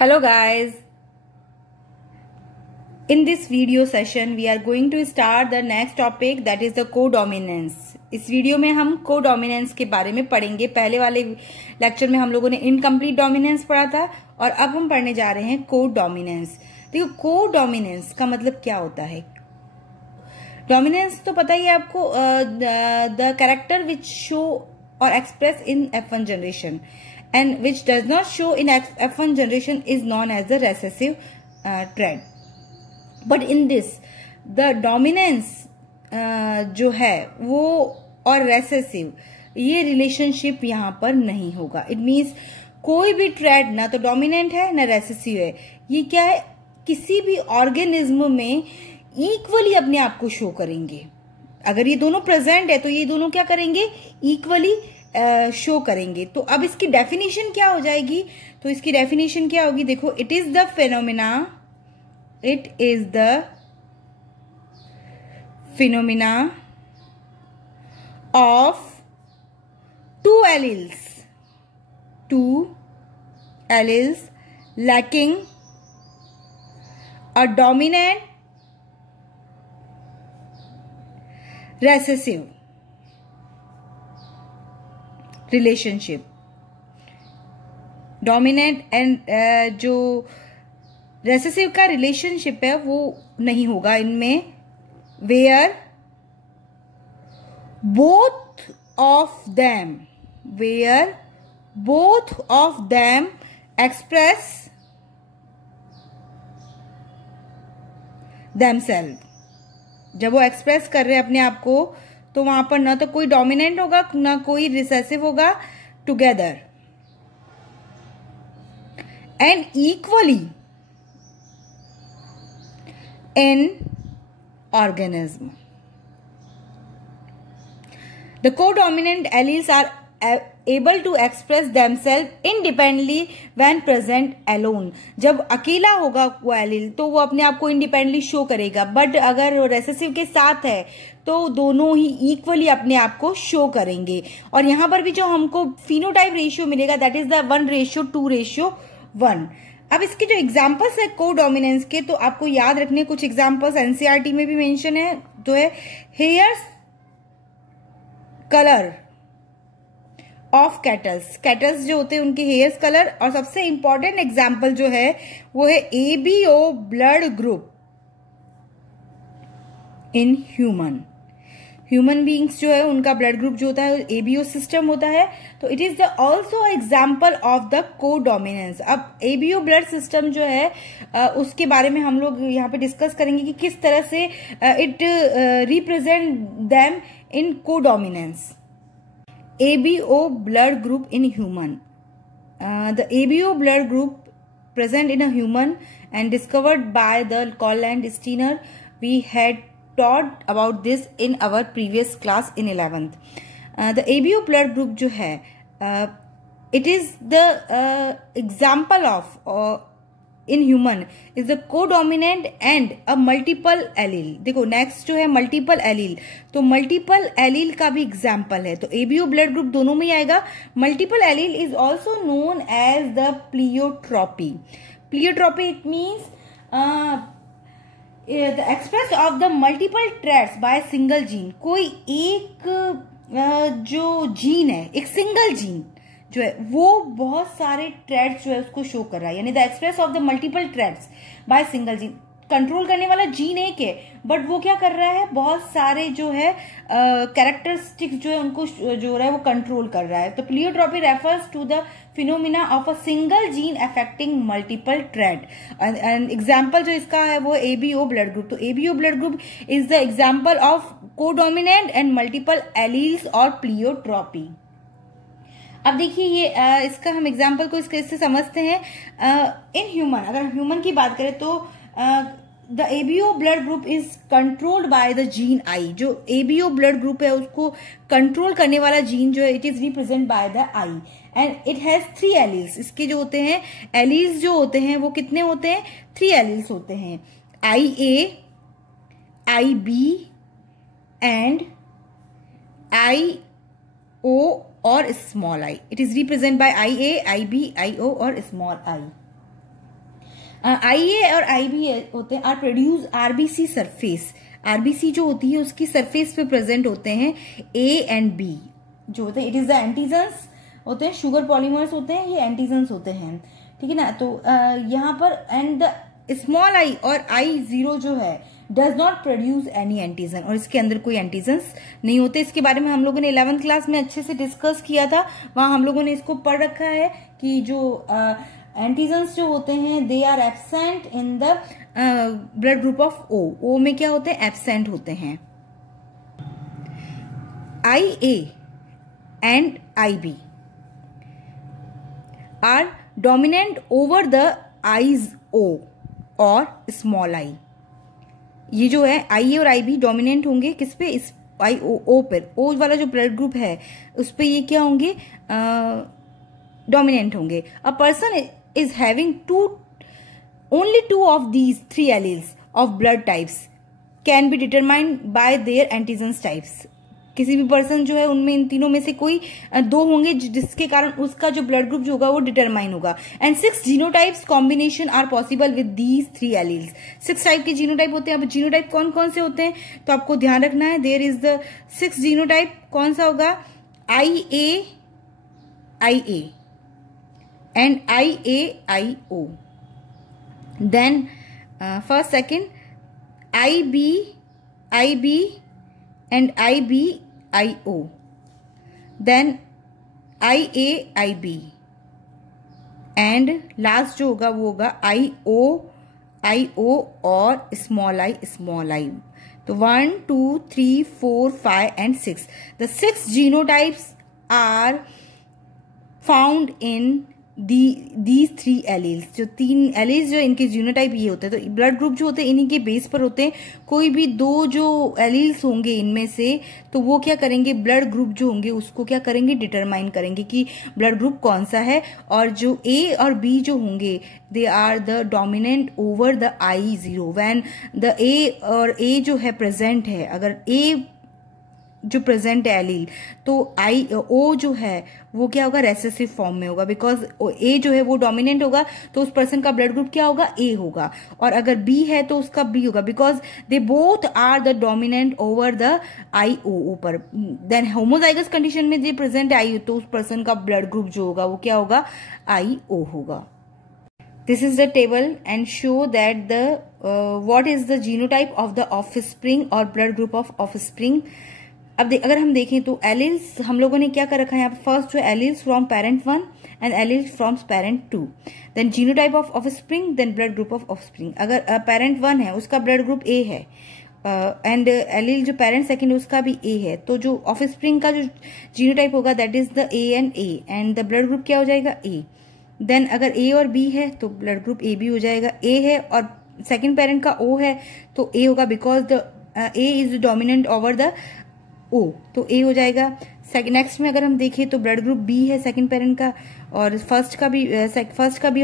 Hello guys, in this video session we are going to start the next topic, that is the codominance. इस video में हम codominance के बारे में पढ़ेंगे। पहले वाले लेक्चर में हम लोगों ने इनकम्प्लीट डोमिनेंस पढ़ा था और अब हम पढ़ने जा रहे हैं कोडोमिनेंस। देखो कोडोमिनेंस का मतलब क्या होता है। डोमिनेंस तो पता ही है आपको, द कैरेक्टर विच शो और express in F1 generation and which does not show in F1 generation is known as the recessive trait. But in this the dominance जो है वो और recessive ये रिलेशनशिप यहाँ पर नहीं होगा। इट मीन्स कोई भी ट्रेड ना तो डोमिनेंट है ना रेसेसिव है। ये क्या है, किसी भी ऑर्गेनिज्म में इक्वली अपने आप को शो करेंगे। अगर ये दोनों प्रेजेंट है तो ये दोनों क्या करेंगे, इक्वली शो करेंगे। तो अब इसकी डेफिनेशन क्या हो जाएगी, तो इसकी डेफिनेशन क्या होगी, देखो, it is the phenomena of two alleles lacking a dominant recessive relationship. Dominant and जो रेसेसिव का रिलेशनशिप है वो नहीं होगा इनमें, where both of them express themself. जब वो एक्सप्रेस कर रहे हैं अपने आप को तो वहां पर ना तो कोई डोमिनेंट होगा ना कोई रिसेसिव होगा, together and equally in organism. The codominant alleles are able to express themselves independently when present alone। जब अकेला होगा वो एलील तो वो अपने आप को इंडिपेंडेंटली शो करेगा, बट अगर रेसेसिव के साथ है तो दोनों ही इक्वली अपने आप को शो करेंगे। और यहां पर भी जो हमको फिनोटाइप रेशियो मिलेगा दैट इज द 1:2:1। अब इसके जो एग्जाम्पल्स है कोडोमिनेंस के, तो आपको याद रखने कुछ एग्जाम्पल्स एनसीईआरटी में भी मेंशन है, तो है हेयर्स कलर ऑफ कैटल्स जो होते हैं उनके हेयर्स कलर। और सबसे इंपॉर्टेंट एग्जाम्पल जो है वो है ABO blood group in human beings जो है उनका ब्लड ग्रुप जो होता है एबीओ सिस्टम होता है। तो it is the also example of the codominance. अब एबीओ ब्लड सिस्टम जो है उसके बारे में हम लोग यहाँ पे डिस्कस करेंगे कि किस तरह से it represent them in codominance. ABO blood group in human. The ABO blood group present in a human and discovered by the Colland Steiner. We had taught about this in our previous class in 11th. The ABO blood group जो है it is the example of in human is the codominant and a multiple allele। देखो next जो है multiple allele, तो multiple allele का भी example है, तो एबीओ ब्लड ग्रुप दोनों में ही आएगा। Multiple allele is also known as the pleiotropy. It means the express of the multiple traits by single gene. कोई एक जो जीन है, एक सिंगल जीन जो है वो बहुत सारे ट्रेड्स जो है उसको शो कर रहा है, यानी the express of the multiple traits by single gene. Control करने वाला जीन एक है बट वो क्या कर रहा है, बहुत सारे जो है कैरेक्टरिस्टिक्स जो है उनको जो है वो कंट्रोल कर रहा है। तो pleiotropy refers to the phenomena of a single gene affecting multiple trait. And example जो इसका है वो एबीओ ब्लड ग्रुप। तो ABO blood group is the example of codominant and multiple alleles और प्लियोट्रॉपी। अब देखिए ये इसका हम एग्जाम्पल को इससे समझते हैं। इन ह्यूमन, अगर ह्यूमन की बात करें तो the ABO blood group is controlled by the gene I. जो एबीओ ब्लड ग्रुप है उसको कंट्रोल करने वाला जीन जो है it is represent by the I and it has 3 alleles. इसके जो होते हैं एलील्स जो होते हैं वो कितने होते हैं, 3 एलील्स होते हैं, IA, IB एंड IO और small I. It is represent by IA, IB, IO और स्मॉल आई। आई ए और आई बी होते हैं are produce RBC surface. RBC जो होती है उसकी सरफेस पे प्रेजेंट होते हैं ए एंड बी जो होते हैं, इट इज द एंटीजन्स होते हैं, शुगर पॉलीमर्स होते हैं, ये एंटीजन्स होते हैं, ठीक है ना। तो यहाँ पर एंड द स्मॉल आई और आई जीरो जो है does not produce any antigen, और इसके अंदर कोई एंटीजन्स नहीं होते। इसके बारे में हम लोगों ने 11th क्लास में अच्छे से डिस्कस किया था, वहां हम लोगों ने इसको पढ़ रखा है कि जो एंटीजन्स जो होते हैं they are absent in the blood group of O. O में क्या होते हैं, एब्सेंट होते हैं। I A and I B are dominant over the I's O और स्मॉल आई। ये जो है आई ए और आई बी डोमिनेंट होंगे किस पे, इस आई ओ पर। ओ वाला जो ब्लड ग्रुप है उस पे ये क्या होंगे, डोमिनेंट होंगे। A person is having only two of these three alleles of blood types can be determined by their antigens types। किसी भी पर्सन जो है उनमें इन तीनों में से कोई दो होंगे जिसके कारण उसका जो ब्लड ग्रुप जो होगा वो डिटरमाइन होगा। And 6 genotypes combination are possible with these 3 alleles. 6 type के जीनोटाइप होते हैं। अब जीनोटाइप कौन कौन से होते हैं तो आपको ध्यान रखना है, देयर इज द 6 जीनोटाइप। कौन सा होगा, I A and I O, then first second IB and IO, then IAIB and last जो होगा वो होगा IO और स्मॉल आई। तो 1 2 3 4 5 and 6, the 6 genotypes are found in these 3 alleles. जो 3 एलील्स जो इनके जीनोटाइप ये होते हैं, तो ब्लड ग्रुप जो होते हैं इन्हीं के बेस पर होते हैं। कोई भी दो जो एलील्स होंगे इनमें से तो वो क्या करेंगे, ब्लड ग्रुप जो होंगे उसको क्या करेंगे, डिटरमाइन करेंगे कि ब्लड ग्रुप कौन सा है। और जो ए और बी जो होंगे they are the dominant over the I zero. When the A और ए जो है प्रेजेंट है, अगर ए जो प्रेजेंट है एलील तो आई ओ जो है वो क्या होगा, रेसेसिव फॉर्म में होगा, बिकॉज ए जो है वो डोमिनेंट होगा तो उस पर्सन का ब्लड ग्रुप क्या होगा, ए होगा। और अगर बी है तो उसका बी होगा, because they both are the dominant over the I O पर। देन होमोजाइगस कंडीशन में जो प्रेजेंट आई तो उस पर्सन का ब्लड ग्रुप जो होगा वो क्या होगा, आई ओ होगा। This is the table and show that the what is the genotype of the offspring or blood group of offspring। अब अगर हम देखें तो एलील्स हम लोगों ने क्या कर रखा है यहाँ पे, फर्स्ट जो alleles from parent 1 and alleles from parent 2, then genotype of offspring, then blood group of offspring. अगर पेरेंट 1 है उसका ब्लड ग्रुप ए है एंड एलील जो पेरेंट सेकंड है उसका भी ए है, तो जो ऑफस्प्रिंग का जो जीनोटाइप होगा that is the A and the blood group क्या हो जाएगा, ए। देन अगर ए और बी है तो ब्लड ग्रुप ए बी हो जाएगा। ए है और सेकंड पेरेंट का ओ है तो ए होगा, because the A is dominant over the O, तो ए हो जाएगा। नेक्स्ट में अगर हम देखें तो ब्लड ग्रुप बी है सेकंड पेरेंट का, और फर्स्ट का भी और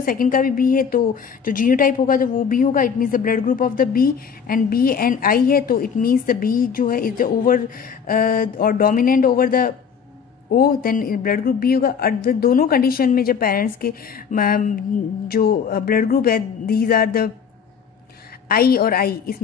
सेकंड का भी बी है, तो जो जीनोटाइप होगा तो वो बी होगा। It means the blood group of the B and I है, तो इट मीन्स द बी जो है इज द ओवर और dominant over the O, then blood group B होगा। और दोनों कंडीशन में जब पेरेंट्स के जो ब्लड ग्रुप है दीज आर द आई और आई, इट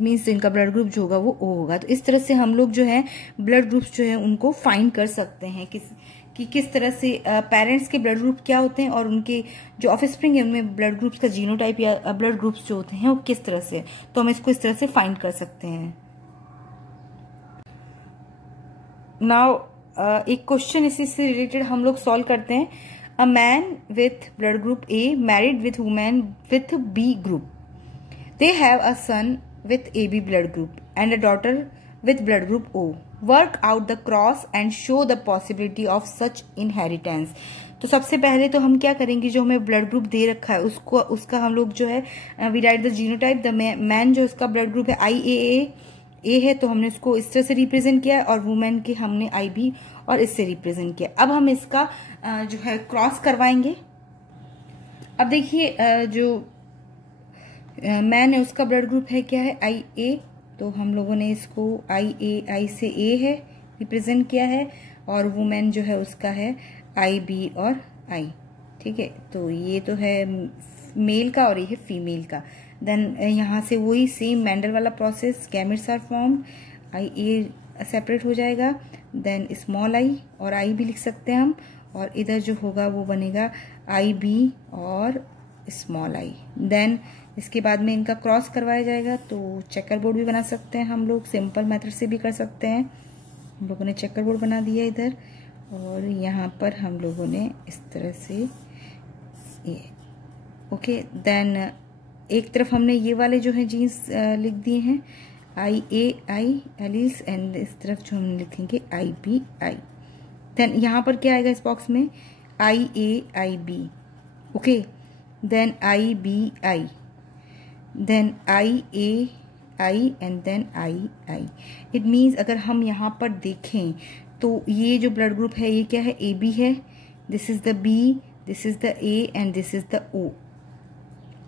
मीन्स इनका ब्लड ग्रुप जो होगा वो ओ होगा। तो इस तरह से हम लोग जो है ब्लड ग्रुप्स जो है उनको फाइंड कर सकते हैं कि किस तरह से पेरेंट्स के ब्लड ग्रुप क्या होते हैं और उनके जो ऑफस्प्रिंग है उनमें ब्लड ग्रुप्स का जीनोटाइप या ब्लड ग्रुप्स जो होते हैं वो किस तरह से, तो हम इसको इस तरह से फाइंड कर सकते हैं। नाउ एक क्वेश्चन इसी से रिलेटेड हम लोग सॉल्व करते हैं। A man with blood group A married with women with B group, they have a son with AB blood group and a daughter with blood group O. Work out the cross and show the possibility of such inheritance। तो सबसे पहले तो हम क्या करेंगे, जो हमें blood group दे रखा है उसका हम लोग जो है we write the genotype. The man जो उसका ब्लड ग्रुप है आई है, तो हमने उसको इस तरह से रिप्रेजेंट किया है, और वुमेन के हमने IB और इससे रिप्रेजेंट किया। अब हम इसका जो है क्रॉस करवाएंगे। अब देखिए जो मैन है उसका ब्लड ग्रुप है क्या है, IA, तो हम लोगों ने इसको आई से ए है रिप्रेजेंट किया है, और वुमेन जो है उसका है IB और I, ठीक है। तो ये तो है मेल का और ये है फीमेल का। देन यहाँ से वही सेम मेंडल वाला process, gametes are formed, I A separate हो जाएगा, देन स्मॉल आई और आई भी लिख सकते हैं हम, और इधर जो होगा वो बनेगा आई बी और स्मॉल आई। देन इसके बाद में इनका क्रॉस करवाया जाएगा, तो चेकर बोर्ड भी बना सकते हैं हम लोग, सिंपल मेथड से भी कर सकते हैं। हम लोगों ने चेकर बोर्ड बना दिया इधर, और यहाँ पर हम लोगों ने इस तरह से ये ओके। देन एक तरफ हमने ये वाले जो है जीन्स लिख दिए हैं, I A I Alice, and इस तरफ जो हम लिखेंगे आई बी आई। देन यहाँ पर क्या आएगा इस बॉक्स में, I A I B, okay, then I B I, then I A I, and then I I. It means अगर हम यहाँ पर देखें तो ये जो ब्लड ग्रुप है ये क्या है, ए बी है, this is the B, this is the A, and this is the O.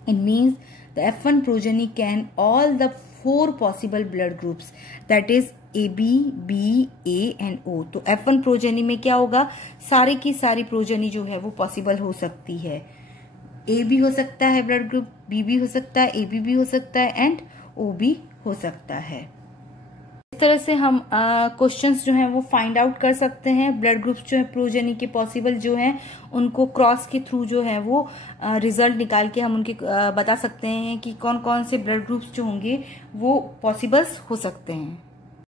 It means the F1 progeny can all the 4 possible blood groups, that is AB, B, A and O। तो F1 progeny में क्या होगा, सारे की सारी progeny जो है वो पॉसिबल हो सकती है। A भी हो सकता है ब्लड ग्रुप, B भी हो सकता है, AB भी हो सकता है, एंड O भी हो सकता है। इस तरह से हम क्वेश्चंस जो हैं वो फाइंड आउट कर सकते हैं। ब्लड ग्रुप्स जो है प्रोजेनी के पॉसिबल जो हैं उनको क्रॉस के थ्रू जो है वो रिजल्ट निकाल के हम उनके बता सकते हैं कि कौन कौन से ब्लड ग्रुप्स जो होंगे वो पॉसिबल्स हो सकते हैं।